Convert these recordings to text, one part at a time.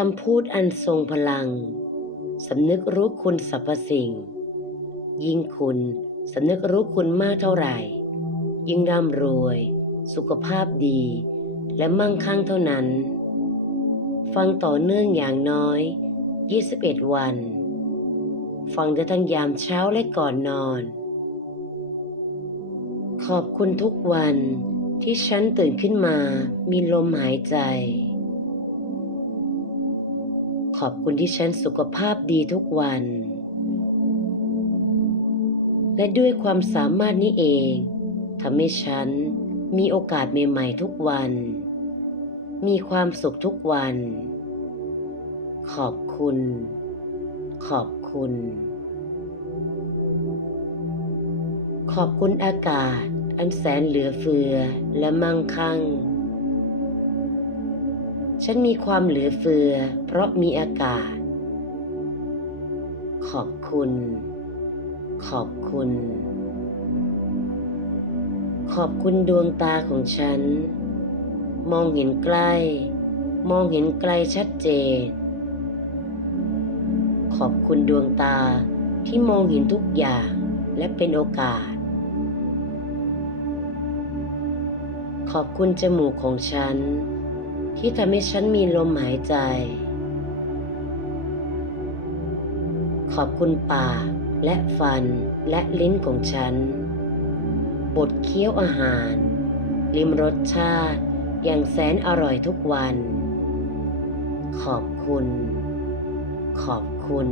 คำพูดอันทรงพลัง สำนึกรู้คุณสรรพสิ่ง ยิ่งคุณสำนึกรู้คุณมากเท่าไหร่ ยิ่งร่ำรวย สุขภาพดี และมั่งคั่งเท่านั้น ฟังต่อเนื่องอย่างน้อย 21 วัน ฟังได้ทั้งยามเช้าและก่อนนอน ขอบคุณทุกวันที่ฉันตื่นขึ้นมามีลมหายใจ ขอบคุณที่ฉันสุขภาพดีทุกวัน และด้วยความสามารถนี้เองทำให้ฉันมีโอกาสใหม่ๆทุกวัน มีความสุขทุกวัน ขอบคุณ ขอบคุณ ขอบคุณอากาศ อันแสนเหลือเฟือและมั่งคั่ง ฉันมีความเหลือเฟือ เพราะมีอากาศ ขอบคุณ ขอบคุณ ขอบคุณดวงตาของฉัน มองเห็นใกล้ มองเห็นไกลชัดเจน ขอบคุณดวงตาที่มองเห็นทุกอย่างและเป็นโอกาส ขอบคุณจมูกของฉัน ที่ทำให้ฉันมีลมหายใจ ขอบคุณปากและฟันและลิ้นของฉัน บดเคี้ยวอาหาร ลิมรสชาติอย่างแสนอร่อยทุกวัน ขอบคุณ ขอบคุณ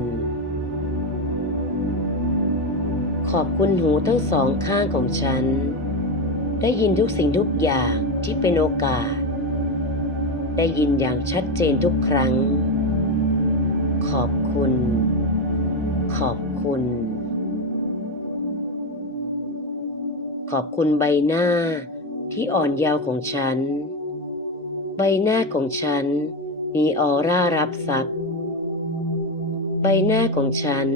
ขอบคุณหูทั้งสองข้างของฉัน ได้ยินทุกสิ่งทุกอย่างที่เป็นโอกาส ได้ยินอย่างชัดเจนทุกครั้ง ขอบคุณ ขอบคุณ ขอบคุณใบหน้าที่อ่อนเยาว์ของฉัน ใบหน้าของฉันมีออร่ารับซับใบหน้าของฉัน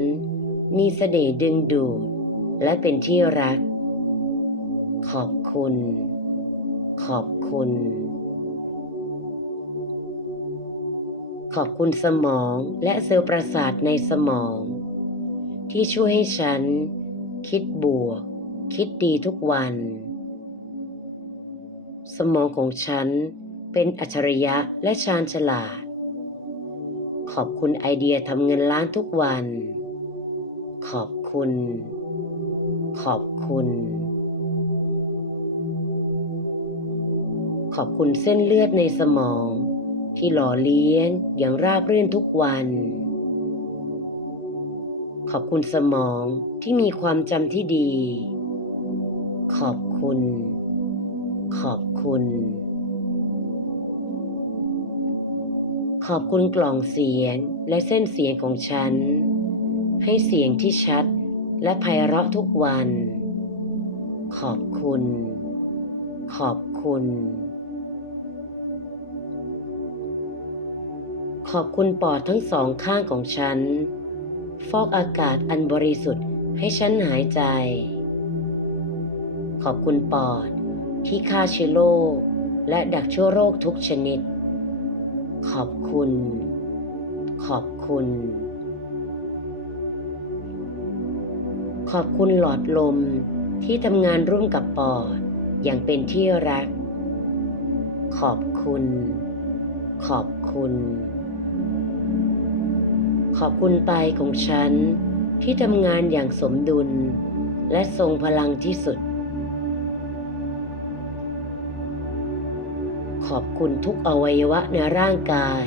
มีเสน่ห์ดึงดูดและเป็นที่รัก ขอบคุณ ขอบคุณ ขอบคุณสมองและเซลล์ประสาทในสมอง ที่ช่วยให้ฉัน คิดบวก คิดดีทุกวัน สมองของฉันเป็นอัจฉริยะและชาญฉลาด ขอบคุณไอเดียทำเงินล้านทุกวัน ขอบคุณ ขอบคุณ ขอบคุณเส้นเลือดในสมอง ที่หล่อเลี้ยงอย่างราบรื่นทุกวัน ขอบคุณสมองที่มีความจำที่ดี ขอบคุณ ขอบคุณ ขอบคุณกล่องเสียงและเส้นเสียงของฉัน ให้เสียงที่ชัดและไพเราะทุกวัน ขอบคุณ ขอบคุณ ขอบคุณปอดทั้งสองข้างของฉัน ฟอกอากาศอันบริสุทธิ์ให้ฉันหายใจ ขอบคุณปอดที่ฆ่าเชื้อโรคและดักเชื้อโรคทุกชนิด ขอบคุณ ขอบคุณ ขอบคุณหลอดลมที่ทำงานร่วมกับปอดอย่างเป็นที่รัก ขอบคุณ ขอบคุณ ขอบคุณไตของฉันที่ทำงานอย่างสมดุล และทรงพลังที่สุด ขอบคุณทุกอวัยวะในร่างกาย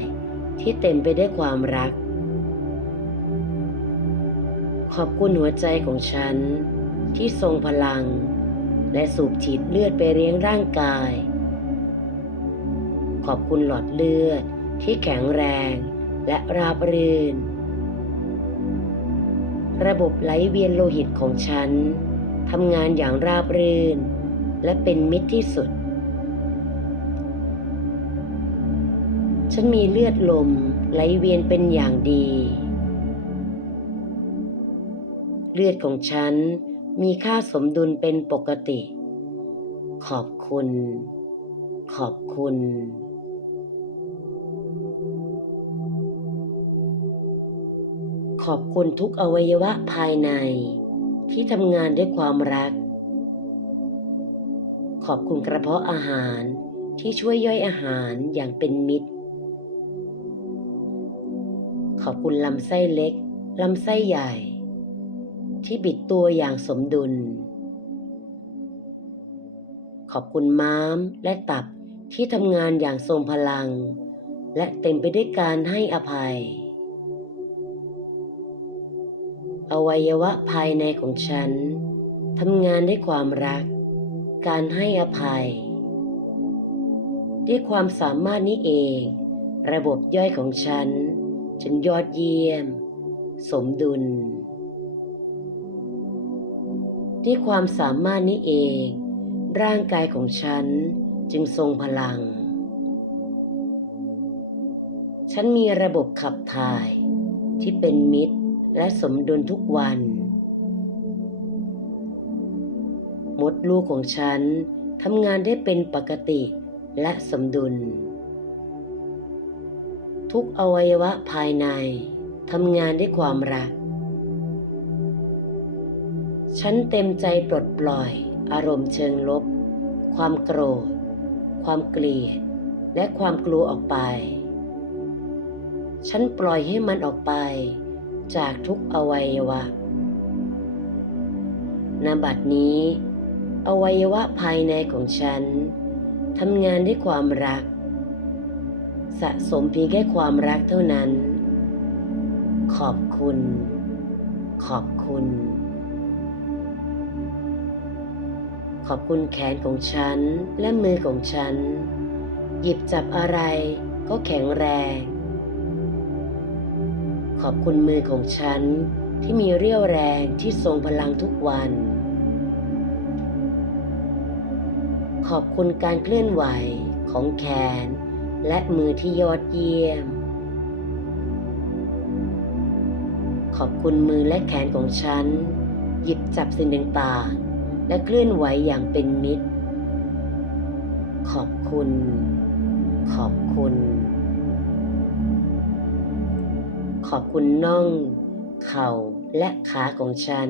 ที่เต็มไปด้วยความรัก ขอบคุณหัวใจของฉันที่ทรงพลัง และสูบฉีดเลือดไปเลี้ยงร่างกาย ขอบคุณหลอดเลือดที่แข็งแรงและราบรื่น ระบบไหลเวียนโลหิตของฉันทำงานอย่างราบรื่น และเป็นมิตรที่สุด ฉันมีเลือดลมไหลเวียนเป็นอย่างดี เลือดของฉันมีค่าสมดุลเป็นปกติ ขอบคุณ ขอบคุณ ขอบคุณทุกอวัยวะภายใน ที่ทำงานด้วยความรัก ขอบคุณกระเพาะอาหารที่ช่วยย่อยอาหารอย่างเป็นมิตร ขอบคุณลำไส้เล็กลำไส้ใหญ่ ที่บิดตัวอย่างสมดุล ขอบคุณม้ามและตับที่ทำงานอย่างทรงพลัง และเต็มไปด้วยการให้อภัย อวัยวะภายในของฉันทำงานด้วยความรัก การให้อภัย ด้วยความสามารถนี้เอง ระบบย่อยของฉันจึงยอดเยี่ยม สมดุล ด้วยความสามารถนี้เอง ร่างกายของฉันจึงทรงพลัง ฉันมีระบบขับถ่ายที่เป็นมิตร และสมดุลทุกวัน มดลูกของฉันทำงานได้เป็นปกติและสมดุล ทุกอวัยวะภายในทำงานด้วยความรัก ฉันเต็มใจปลดปล่อย อารมณ์เชิงลบ ความโกรธ ความเกลียด และความกลัวออกไป ฉันปล่อยให้มันออกไป จากทุกอวัยวะณบัดนี้ อวัยวะภายในของฉันทำงานด้วยความรัก สะสมเพียงแค่ความรักเท่านั้น ขอบคุณ ขอบคุณ ขอบคุณแขนของฉันและมือของฉัน หยิบจับอะไรก็แข็งแรง ขอบคุณมือของฉันที่มีเรี่ยวแรงที่ทรงพลังทุกวัน ขอบคุณการเคลื่อนไหวของแขน และมือที่ยอดเยี่ยม ขอบคุณมือและแขนของฉัน หยิบจับสิ่งต่างๆ และเคลื่อนไหวอย่างเป็นมิตร ขอบคุณ ขอบคุณ ขอบคุณน่อง เข่าและขาของฉัน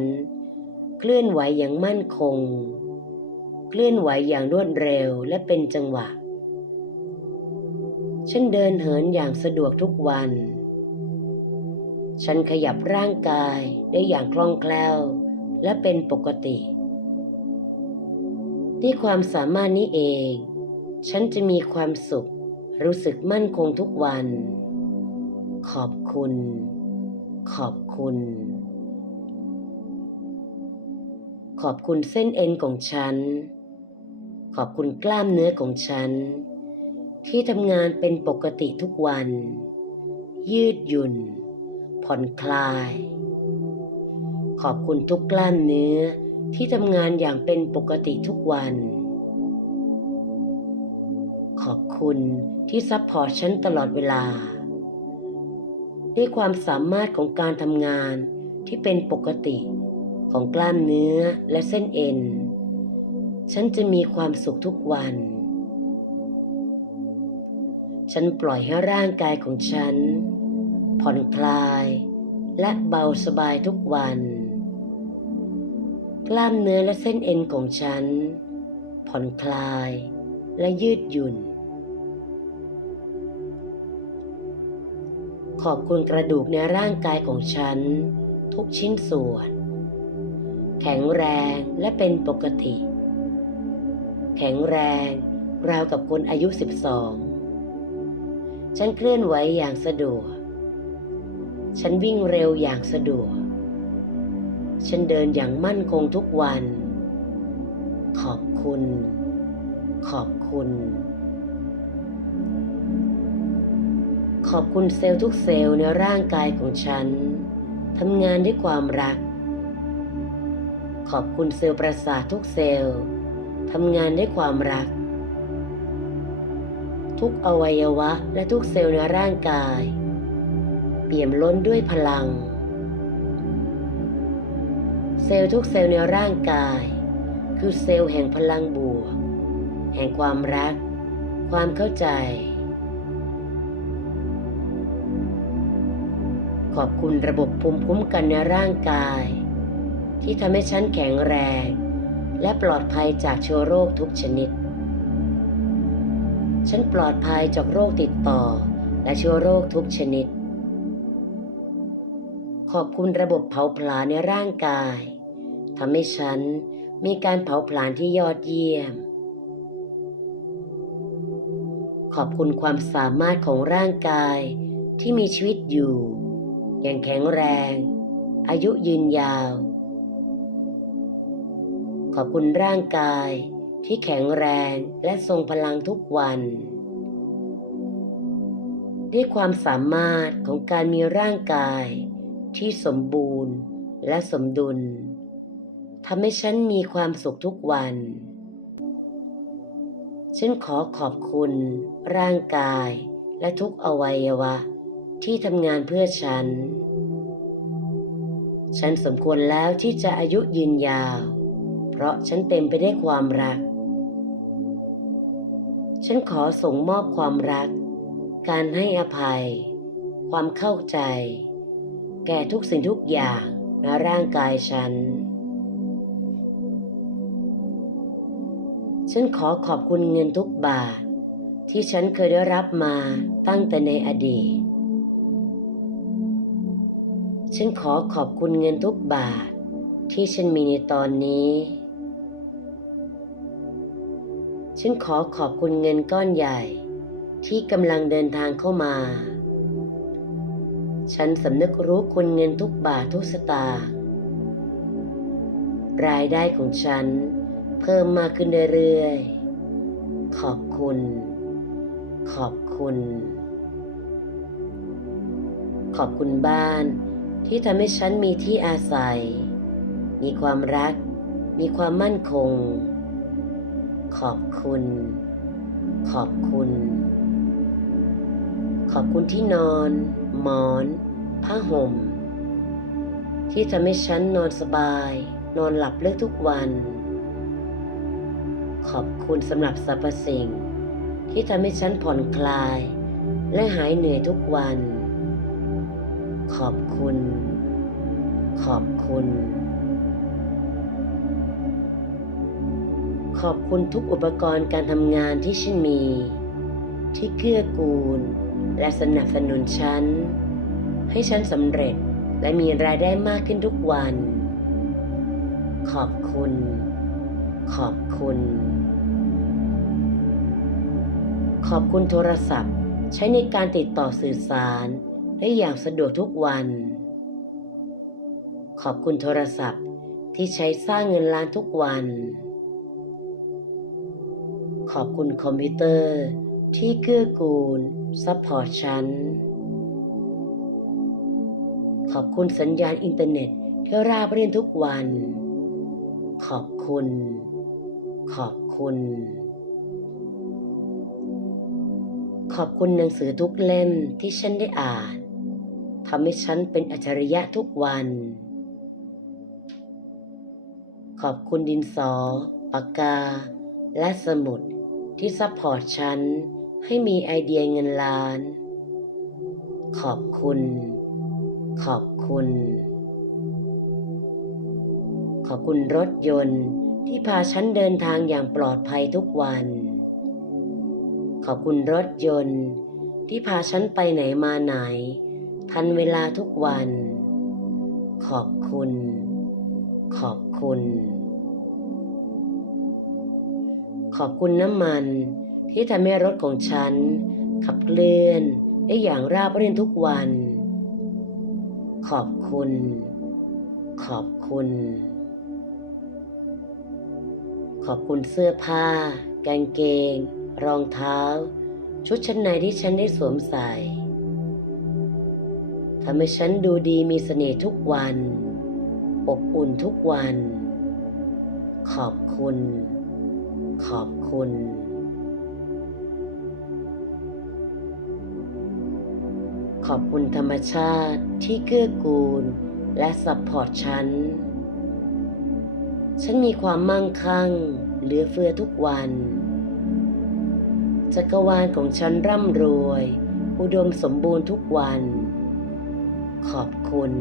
เคลื่อนไหวอย่างมั่นคง เคลื่อนไหวอย่างรวดเร็วและเป็นจังหวะ ฉันเดินเหินอย่างสะดวกทุกวัน ฉันขยับร่างกายได้อย่างคล่องแคล่ว และเป็นปกติ ที่ความสามารถนี้เอง ฉันจะมีความสุข รู้สึกมั่นคงทุกวัน ขอบคุณ ขอบคุณ ขอบคุณเส้นเอ็นของฉัน ขอบคุณกล้ามเนื้อของฉัน ที่ทำงานเป็นปกติทุกวัน ยืดหยุ่น ผ่อนคลาย ขอบคุณทุกกล้ามเนื้อที่ทำงานอย่างเป็นปกติทุกวัน ขอบคุณที่ซัพพอร์ตฉันตลอดเวลา ด้วยความสามารถของการทำงานที่เป็นปกติของกล้ามเนื้อและเส้นเอ็น ฉันจะมีความสุขทุกวัน ฉันปล่อยให้ร่างกายของฉัน ผ่อนคลายและเบาสบายทุกวัน กล้ามเนื้อและเส้นเอ็นของฉัน ผ่อนคลายและยืดหยุ่น ขอบคุณกระดูกในร่างกายของฉัน ทุกชิ้นส่วน แข็งแรงและเป็นปกติ แข็งแรงราวกับคนอายุ 12 ฉันเคลื่อนไหวอย่างสะดวก ฉันวิ่งเร็วอย่างสะดวก ฉันเดินอย่างมั่นคงทุกวัน ขอบคุณ ขอบคุณ ขอบคุณเซลล์ทุกเซลล์ในร่างกายของฉันทำงานด้วยความรัก ขอบคุณเซลล์ประสาททุกเซลล์ทำงานด้วยความรัก ทุกอวัยวะและทุกเซลล์ในร่างกาย เปี่ยมล้นด้วยพลัง เซลล์ทุกเซลล์ในร่างกาย คือเซลล์แห่งพลังบวก แห่งความรัก ความเข้าใจ ขอบคุณระบบภูมิคุ้มกันในร่างกาย ที่ทำให้ฉันแข็งแรง และปลอดภัยจากเชื้อโรคทุกชนิด ฉันปลอดภัยจากโรคติดต่อและเชื้อโรคทุกชนิด ขอบคุณระบบเผาผลาญในร่างกายทำให้ฉันมีการเผาผลาญที่ยอดเยี่ยม ขอบคุณความสามารถของร่างกายที่มีชีวิตอยู่ อย่างแข็งแรง อายุยืนยาว ขอบคุณร่างกายที่แข็งแรงและทรงพลังทุกวัน ด้วยความสามารถของการมีร่างกายที่สมบูรณ์และสมดุลทำให้ฉันมีความสุขทุกวัน ฉันขอขอบคุณร่างกายและทุกอวัยวะ ที่ทำงานเพื่อฉัน ฉันสมควรแล้วที่จะอายุยืนยาว เพราะฉันเต็มไปได้วยความรัก ฉันขอส่งมอบความรัก การให้อภัย ความเข้าใจ แก่ทุกสิ่งทุกอย่างในร่างกายฉัน ฉันขอขอบคุณเงินทุกบาทที่ฉันเคยได้รับมาตั้งแต่ในอดีต ฉันขอขอบคุณเงินทุกบาท ที่ฉันมีในตอนนี้ ฉันขอขอบคุณเงินก้อนใหญ่ ที่กำลังเดินทางเข้ามา ฉันสำนึกรู้คุณเงินทุกบาททุกสตางค์รายได้ของฉันเพิ่มมากขึ้นเรื่อยๆ ขอบคุณ ขอบคุณ ขอบคุณบ้าน ที่ทำให้ฉันมีที่อาศัย มีความรัก มีความมั่นคง ขอบคุณ ขอบคุณ ขอบคุณที่นอน หมอน ผ้าห่ม ที่ทำให้ฉันนอนสบาย นอนหลับลึกทุกวัน ขอบคุณสำหรับสรรพสิ่ง ที่ทำให้ฉันผ่อนคลาย และหายเหนื่อยทุกวัน ขอบคุณ ขอบคุณ ขอบคุณทุกอุปกรณ์การทำงานที่ฉันมี ที่เกื้อกูล และสนับสนุนฉัน ให้ฉันสำเร็จและมีรายได้มากขึ้นทุกวัน ขอบคุณ ขอบคุณ ขอบคุณโทรศัพท์ ใช้ในการติดต่อสื่อสาร ได้อย่างสะดวกทุกวัน ขอบคุณโทรศัพท์ที่ใช้สร้างเงินล้านทุกวัน ขอบคุณคอมพิวเตอร์ที่เกื้อกูลซัพพอร์ตฉัน ขอบคุณสัญญาณอินเทอร์เน็ตที่ราบเรียนทุกวัน ขอบคุณ ขอบคุณ ขอบคุณหนังสือทุกเล่มที่ฉันได้อ่าน ทำให้ฉันเป็นอัจฉริยะทุกวัน ขอบคุณดินสอ ปากกา และสมุดที่ซัพพอร์ตฉันให้มีไอเดียเงินล้าน ขอบคุณ ขอบคุณ ขอบคุณรถยนต์ที่พาฉันเดินทางอย่างปลอดภัยทุกวัน ขอบคุณรถยนต์ที่พาฉันไปไหนมาไหน ทันเวลาทุกวัน ขอบคุณ ขอบคุณ ขอบคุณน้ำมันที่ทำให้รถของฉัน ขับเคลื่อนได้อย่างราบรื่นทุกวัน ขอบคุณ ขอบคุณ ขอบคุณเสื้อผ้า กางเกง รองเท้า ชุดชั้นในที่ฉันได้สวมใส่ ทำให้ฉันดูดีมีเสน่ห์ทุกวัน อบอุ่นทุกวัน ขอบคุณ ขอบคุณ ขอบคุณธรรมชาติที่เกื้อกูล และซัพพอร์ตฉัน ฉันมีความมั่งคั่ง เหลือเฟือทุกวัน จักรวาลของฉันร่ำรวย อุดมสมบูรณ์ทุกวัน ขอบคุณ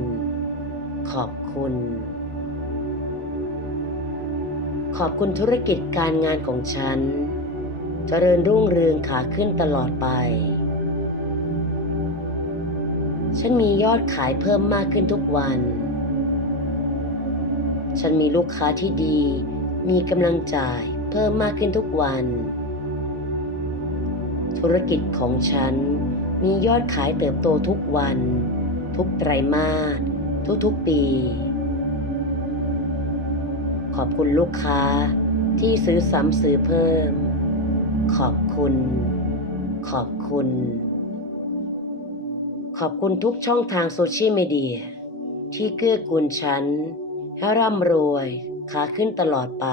ขอบคุณ ขอบคุณธุรกิจการงานของฉันเจริญรุ่งเรืองขาขึ้นตลอดไป ฉันมียอดขายเพิ่มมากขึ้นทุกวัน ฉันมีลูกค้าที่ดี มีกำลังจ่ายเพิ่มมากขึ้นทุกวัน ธุรกิจของฉันมียอดขายเติบโตทุกวัน ทุกไตรมาสทุกๆปี ขอบคุณลูกค้าที่ซื้อซ้ำซื้อเพิ่ม ขอบคุณ ขอบคุณ ขอบคุณทุกช่องทางโซเชียลมีเดียที่เกื้อกูลฉันให้ร่ำรวยขาขึ้นตลอดไป